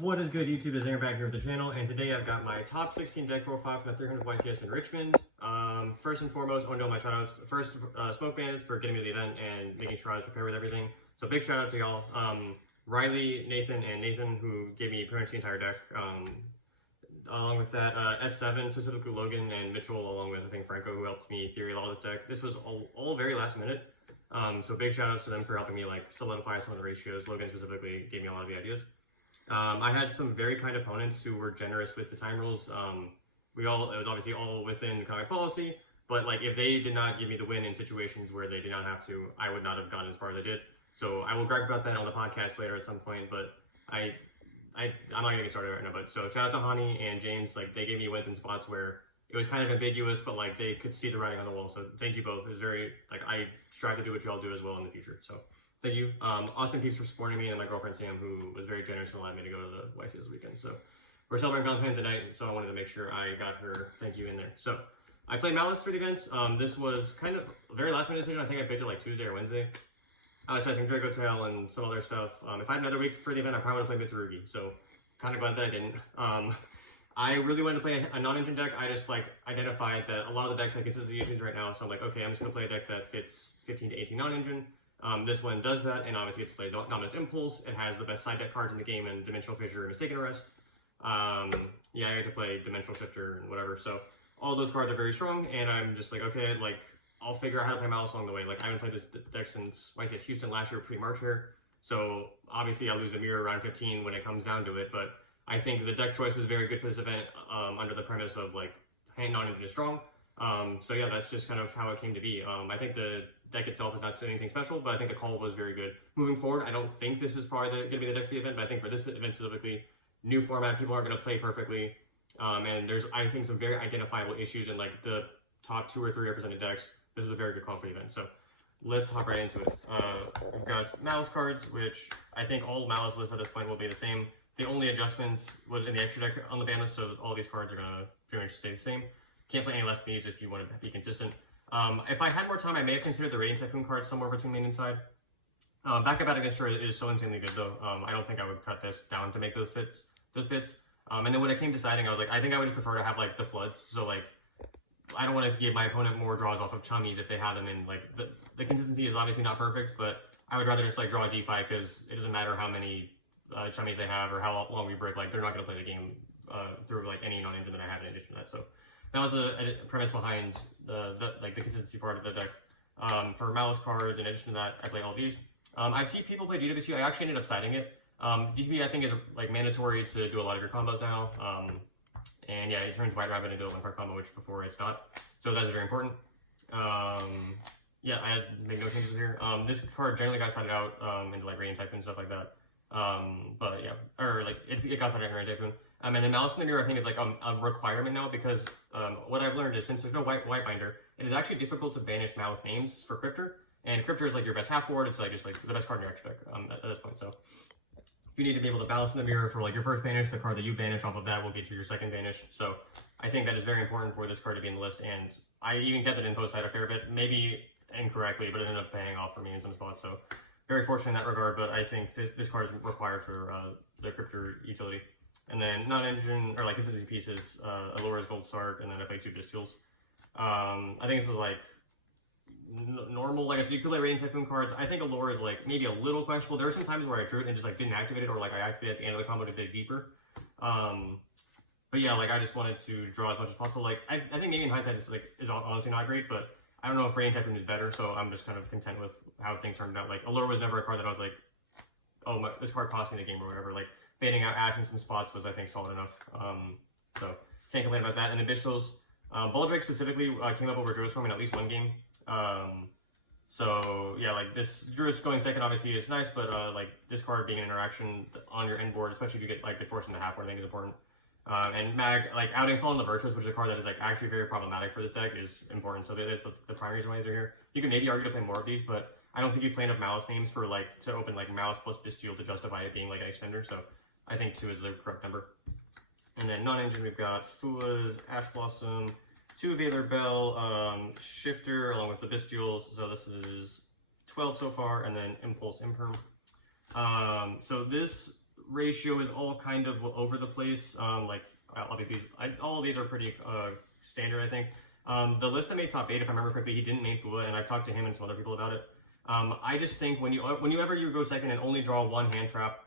What is good, YouTube? Is Aaron back here with the channel, and today I've got my top 16 deck profile for the 300 YCS in Richmond. First and foremost, I want to do my shoutouts. First, Smoke Bandits for getting me to the event and making sure I was prepared with everything. So big shout out to y'all. Riley, Nathan, and Nathan, who gave me pretty much the entire deck. Along with that, S7, specifically Logan and Mitchell, along with I think Franco, who helped me theory a lot of this deck. This was all very last minute. So big shout outs to them for helping me like solidify some of the ratios. Logan specifically gave me a lot of the ideas. I had some very kind opponents who were generous with the time rules. It was obviously all within comic policy, but like if they did not give me the win in situations where they did not have to, I would not have gone as far as I did. So I will gripe about that on the podcast later at some point, but I'm not gonna get started right now. But so shout out to Hani and James, like they gave me wins in spots where it was kind of ambiguous, but like they could see the writing on the wall. So thank you both. It was very like I strive to do what y'all do as well in the future. So thank you. Austin Peeps for supporting me, and my girlfriend Sam, who was very generous and allowed me to go to the YCS this weekend. So we're celebrating Valentine's tonight, so I wanted to make sure I got her thank you in there. So I played Malice for the event. This was kind of a very last minute decision. I think I picked it like Tuesday or Wednesday. I was testing Draco Tail and some other stuff. If I had another week for the event, I probably would have played Mitsurugi. So kind of glad that I didn't. I really wanted to play a non-engine deck. I just like identified that a lot of the decks have consistent issues right now. So I'm like, okay, I'm just gonna play a deck that fits 15 to 18 non-engine. This one does that, and obviously it plays Dominus Impulse. It has the best side deck cards in the game, and Dimensional Fissure and Mistaken Arrest. Yeah, I had to play Dimensional Shifter and whatever, so all those cards are very strong, and I'm just like, okay, like, I'll figure out how to play Malice along the way. Like, I haven't played this deck since YCS Houston last year, pre-March here, so obviously I lose the mirror around 15 when it comes down to it, but I think the deck choice was very good for this event, under the premise of, like, hand non-engine is strong. So yeah, that's just kind of how it came to be. I think the deck itself is not anything special, but I think the call was very good. Moving forward, I don't think this is probably going to be the deck for the event, but I think for this event specifically, new format, people aren't going to play perfectly, and there's, I think, some very identifiable issues in like the top 2 or 3 represented decks. This was a very good call for the event, so let's hop right into it. We've got Malice cards, which I think all Malice lists at this point will be the same. The only adjustments was in the extra deck on the ban list, so all these cards are going to pretty much stay the same. Can't play any less than these if you want to be consistent. If I had more time, I may have considered the Radiant Typhoon card somewhere between main and side. Backup out against her is so insanely good though. I don't think I would cut this down to make those fits. And then when I came deciding, I was like, I think I would just prefer to have like the floods. So like, I don't want to give my opponent more draws off of chummies if they have them in like the consistency is obviously not perfect, but I would rather just like draw a D5 because it doesn't matter how many chummies they have or how long we break. Like they're not going to play the game through like any non-engine that I have in addition to that. So that was the premise behind the consistency part of the deck. For Malice cards, in addition to that, I played all these. I've seen people play GWC. I actually ended up siding it. DTB I think is like mandatory to do a lot of your combos now. And yeah, it turns White Rabbit into a 1-card combo, which before it's not. So that is very important. Yeah, I had to make no changes here. This card generally got sided out into like Radiant Typhoon and stuff like that. But yeah, or like it got sided out in Radiant Typhoon. And then Malice in the Mirror I think is like a requirement now because what I've learned is since there's no white binder, it is actually difficult to banish Malice names for Cryptor. And Cryptor is like your best half board. It's like just like the best card in your extra deck at this point. So you need to be able to balance in the mirror for like your first banish. The card that you banish off of that will get you your second banish. So I think that is very important for this card to be in the list. And I even kept it in post side a fair bit, maybe incorrectly, but it ended up paying off for me in some spots. So very fortunate in that regard. But I think this card is required for the Cryptor utility. And then non-engine or like consistency pieces, Alora's Gold Sark, and then I played 2 Bystials. I think this is like normal. Like I said, you could play Radiant Typhoon cards. I think Allure is like maybe a little questionable. There are some times where I drew it and just like didn't activate it, or like I activated at the end of the combo to dig deeper. But yeah, like I just wanted to draw as much as possible. Like I think maybe in hindsight this is honestly not great, but I don't know if Radiant Typhoon is better, so I'm just kind of content with how things turned out. Like Allure was never a card that I was like, oh, this card cost me the game or whatever. Like baiting out Ash in some spots was I think solid enough. So can't complain about that. And the Bystials, Baldrake specifically came up over Druisform in at least one game. So yeah, like this Druis going second obviously is nice, but like this card being an interaction on your end board, especially if you get like good force in the half board, I think is important. And Mag, like outing Fallen the Virtuous, which is a card that is like actually very problematic for this deck, is important. So that's the primary reason why these are here. You can maybe argue to play more of these, but I don't think you play enough Malice names for like to open like Malice plus Bystial to justify it being like an extender. So I think 2 is the correct number. And then non-engine, we've got Fua's Ash Blossom, 2 Veiler Bell, Shifter, along with the Bystials. So this is 12 so far, and then Impulse Imperm. So this ratio is all kind of over the place. Like all of these are pretty standard, I think. The list that made top 8, if I remember correctly, he didn't main Fua, and I've talked to him and some other people about it. I just think whenever you go second and only draw one hand trap,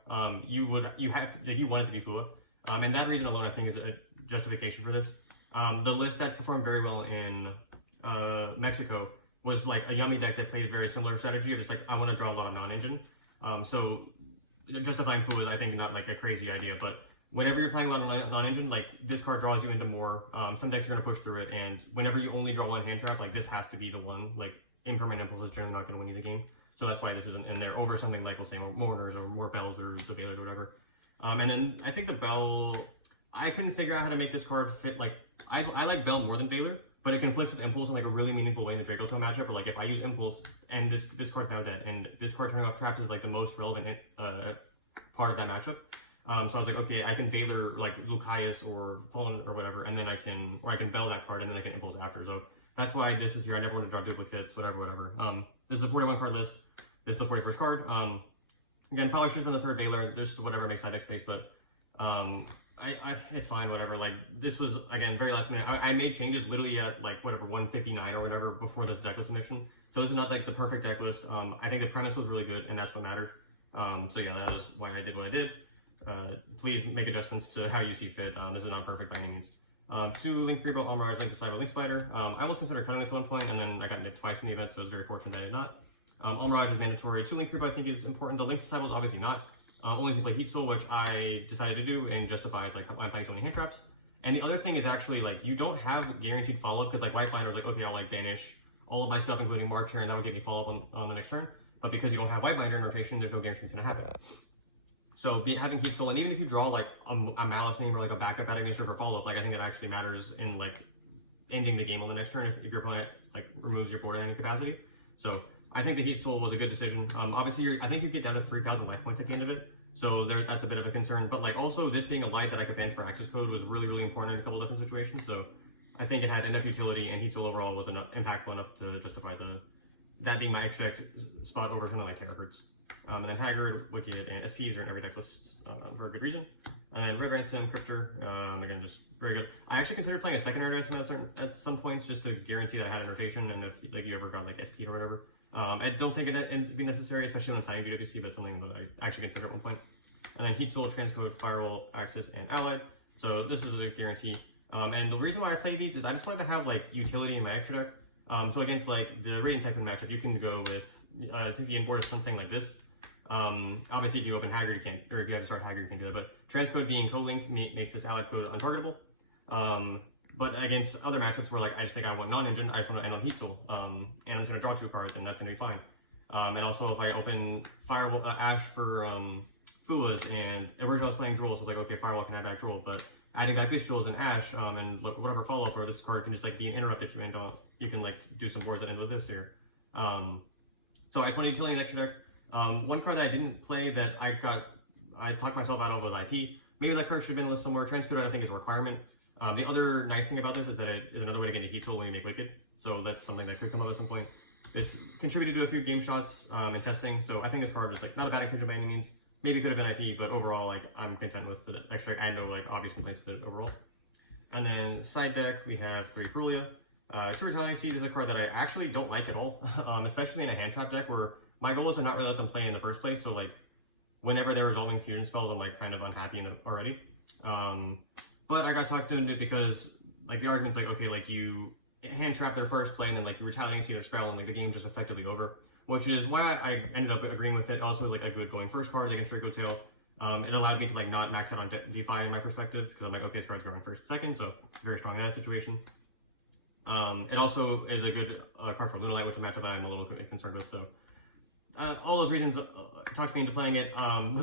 you want it to be Fua, and that reason alone I think is a justification for this. The list that performed very well in Mexico was like a Yummy deck that played a very similar strategy of just like I want to draw a lot of non-engine. So justifying Fua is I think not like a crazy idea, but whenever you're playing a lot of non-engine, like this card draws you into more. Some decks you're gonna push through it, and whenever you only draw one hand trap, like this has to be the one. Like Impermanent Impulse is generally not gonna win you the game, so that's why this isn't in there over something like we'll say more Mourners or more Bells or the Veilers or whatever. And then I think the Bell, I couldn't figure out how to make this card fit. Like I like Bell more than Veiler, but it conflicts with Impulse in like a really meaningful way in the Draco Tail matchup. Or like if I use Impulse and this card's now dead, and this card turning off traps is like the most relevant part of that matchup. So I was like, okay, I can Veiler like Lucaeus or Fallen or whatever, and then I can Bell that card, and then I can Impulse after. So that's why this is here. I never want to draw duplicates, whatever. This is a 41 card list. This is the 41st card. Again, probably should have been the third Veiler. There's whatever makes side deck space, but it's fine, whatever. Like this was again very last minute. I made changes literally at like whatever 159 or whatever before the deck list submission. So this is not like the perfect deck list. I think the premise was really good, and that's what mattered. So yeah, that is why I did what I did. Please make adjustments to how you see fit. This is not perfect by any means. 2 Link Rebo, All Mirage, Link Disciple, Link Spider. I almost considered cutting this at one point, and then I got nipped twice in the event, so I was very fortunate that I did not. All Mirage is mandatory. 2 Link Rebo I think is important. The Link Disciple is obviously not. Only if you play Heat Soul, which I decided to do and justifies like I'm playing so many hand traps. And the other thing is actually like you don't have guaranteed follow up because like White Binder was like, okay, I'll like banish all of my stuff including Mark Chair and that will get me follow up on the next turn. But because you don't have White Binder in rotation, there's no guarantee it's gonna happen. So having Heat Soul, and even if you draw like a Malice name or like a backup Aditya for follow up, like I think that actually matters in like ending the game on the next turn if your opponent like removes your board in any capacity. So I think the Heat Soul was a good decision. Obviously, I think you get down to 3,000 life points at the end of it, so that's a bit of a concern. But like also this being a light that I could bench for access code was really important in a couple different situations. So I think it had enough utility, and Heat Soul overall was impactful enough to justify that being my extra deck spot over something like Terahertz. And then Haggard, Wicked, and SPs are in every deck list for a good reason. And then Red Ransom, Cryptor, again, just very good. I actually considered playing a secondary Ransom at some points just to guarantee that I had a rotation, and if like you ever got like SP or whatever. I don't think it'd be necessary, especially when signing GWC, but something that I actually considered at one point. And then Heat Soul, Transcode, Firewall, Axis, and Allied. So this is a guarantee. And the reason why I play these is I just wanted to have like utility in my extra deck. So against like the Radiant Typhoon matchup, you can go with I think the inboard is something like this. Obviously, if you open Haggard, you can't, or if you have to start Haggard, you can't do that. But transcode being co-linked makes this allied code untargetable. But against other matchups where like I just think I want non-engine, I just want to end on Heat Soul, and I'm just going to draw 2 cards, and that's going to be fine. And also, if I open Firewall Ash for Fuas, and originally I was playing Drool, so I was like, okay, Firewall can add back Drool, but adding back Beast Jewels and Ash, and whatever follow-up, or this card can just like be an interrupt if you end on, you can like do some boards that end with this here. So I just wanted utility in the extra deck. One card that I didn't play that I talked myself out of was IP. Maybe that card should have been listed somewhere. Transcode I think is a requirement. The other nice thing about this is that it is another way to get into Heat Soul when you make Wicked. So that's something that could come up at some point. This contributed to a few game shots and testing. So I think this card was like not a bad inclusion by any means. Maybe could have been IP, but overall like I'm content with the extra. I had no like obvious complaints with it overall. And then side deck we have 3 Perulia. True Retaliation is a card that I actually don't like at all, especially in a hand trap deck where my goal is to not really let them play in the first place. So like whenever they're resolving fusion spells, I'm like kind of unhappy already. But I got talked into it because like the argument's like, okay, like you hand trap their first play and then like you retaliate their spell and like the game's just effectively over, which is why I ended up agreeing with it. Also was like a good going first card against Draco Tail. It allowed me to like not max out on DeFi in my perspective because I'm like, okay, this card's going first, second, so very strong in that situation. It also is a good card for Lunalight, which is a matchup I'm a little concerned with. So all those reasons talked me into playing it.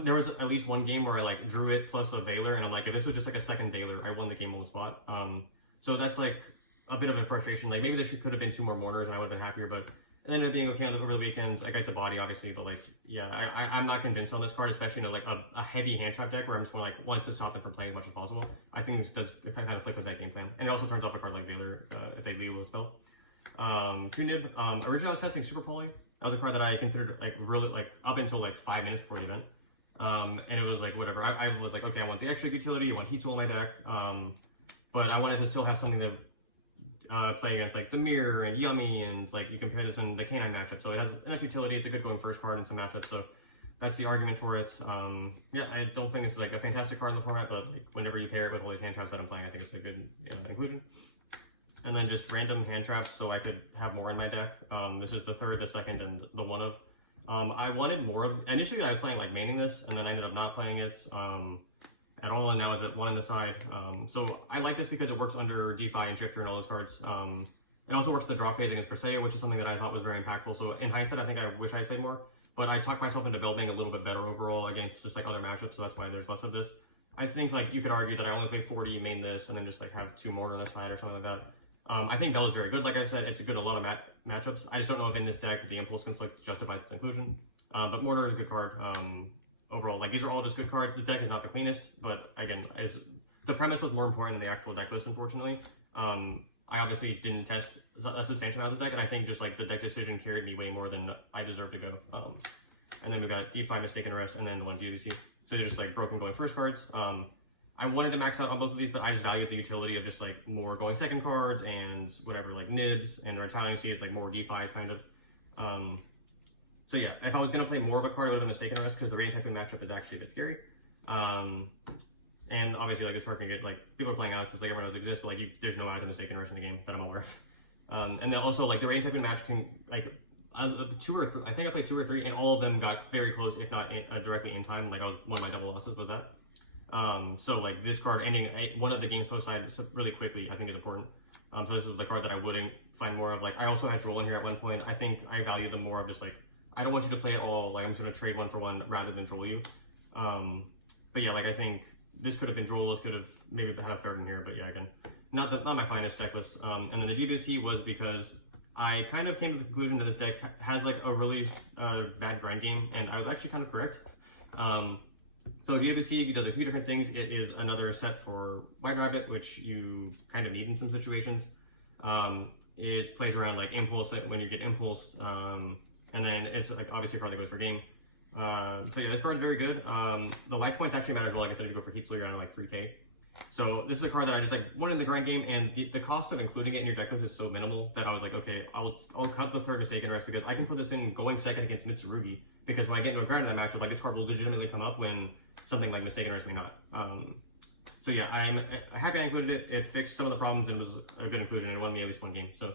There was at least one game where I like drew it plus a Veiler, and I'm like, if this was just like a second Veiler, I won the game on the spot. So that's like a bit of a frustration. Like maybe there could have been 2 more Mourners, and I would have been happier. But it ended up being okay over the weekend. I got to body obviously, but like yeah, I'm not convinced on this card, especially in like a heavy hand trap deck where I'm just want to stop them from playing as much as possible. I think this does kind of flick with that game plan, and it also turns off a card like Veiler if they leave with a spell. Nib. Originally I was testing Super Poly. That was a card that I considered like really like up until like 5 minutes before the event. And it was like, whatever. I was like, okay, I want the extra utility, I want Heat Soul in my deck, but I wanted to still have something to play against like the Mirror and Yummy, and like you compare this in the Canine matchup, so it has enough utility. It's a good going first card in some matchups, so that's the argument for it. Yeah, I don't think this is like a fantastic card in the format, but like whenever you pair it with all these hand traps that I'm playing, I think it's a good inclusion. And then just random hand traps so I could have more in my deck. This is the third, the second, and the one of. I wanted more of. Initially, I was playing like maining this, and then I ended up not playing it at all, and now it's at one on the side. So I like this because it works under DeFi and Shifter and all those cards. It also works the draw phase against Persea, which is something that I thought was very impactful. So in hindsight, I think I wish I had played more, but I talked myself into build being a little bit better overall against just like other matchups, so that's why there's less of this. I think like you could argue that I only played 40, main this, and then just like have 2 more on the side or something like that. I think Bell is very good. Like I said, it's good in a lot of matchups. I just don't know if in this deck the Impulse Conflict justifies its inclusion. But Mortar is a good card. Overall, like these are all just good cards. This deck is not the cleanest, but again, the premise was more important than the actual deck list, unfortunately. I obviously didn't test a substantial amount of the deck, and I think just like the deck decision carried me way more than I deserved to go. And then we got DeFi, Mistaken Arrest, and then the one GBC. So they're just like broken going first cards. I wanted to max out on both of these, but I just valued the utility of just like more going second cards and whatever, like Nibs and Retaliancy is like more DeFi's kind of. So yeah, if I was going to play more of a card, it would have been Mistaken Arrest because the Rain Typhoon matchup is actually a bit scary. And obviously, like this card can get like people are playing Alex, it's like everyone knows exists, but like there's no Alex Mistaken Arrest in the game that I'm aware of. And then also like the Rain Typhoon match can like 2 or 3. I think I played 2 or 3, and all of them got very close, if not directly in time. Like one of my double losses was that. So like this card ending one of the games post side really quickly, I think is important. So this is the card that I wouldn't find more of. Like I also had Droll in here at one point. I think I value them more of just like I don't want you to play it all. Like I'm just gonna trade 1 for 1 rather than Droll you. But yeah, like I think this could have been Droll. This could have maybe had a third in here. But yeah, again, not my finest deck list. And then the GBC was because I kind of came to the conclusion that this deck has like a really bad grind game, and I was actually kind of correct. So GWC does a few different things. It is another set for White Rabbit, which you kind of need in some situations. It plays around like Impulse when you get Impulsed, and then it's like obviously a card that goes for game. So yeah, this card is very good. The life points actually matter as well. Like I said, if you go for Heat Soul, you're on like 3k. So this is a card that I just like wanted in the grind game, and the cost of including it in your deck list is so minimal that I was like, okay, I'll cut the third Mistaken Arrest because I can put this in going second against Mitsurugi, because when I get into a grind in that matchup, like this card will legitimately come up when something like Mistaken Arrest may not. So yeah, I'm happy I included it. It fixed some of the problems and was a good inclusion, and it won me at least 1 game. So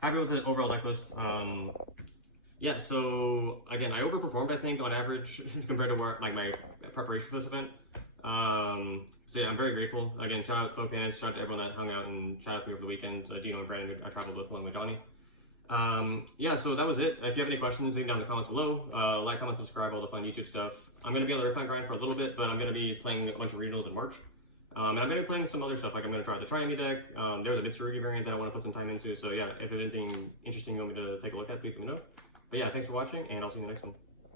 happy with the overall deck list. Yeah, so again, I overperformed, I think, on average compared to where, like my preparation for this event. So yeah, I'm very grateful. Again, shout out to Smoke Bandits, shout out to everyone that hung out and chatted with me over the weekend. Dino and Brandon, I traveled with along with Johnny. Yeah, so that was it. If you have any questions, leave down in the comments below. Like, comment, subscribe, all the fun YouTube stuff. I'm going to be on the Riftbound grind for a little bit, but I'm going to be playing a bunch of regionals in March. And I'm going to be playing some other stuff, like I'm going to try the Triami deck. There's a Mitsurugi variant that I want to put some time into, so yeah, if there's anything interesting you want me to take a look at, please let me know. But yeah, thanks for watching, and I'll see you in the next one.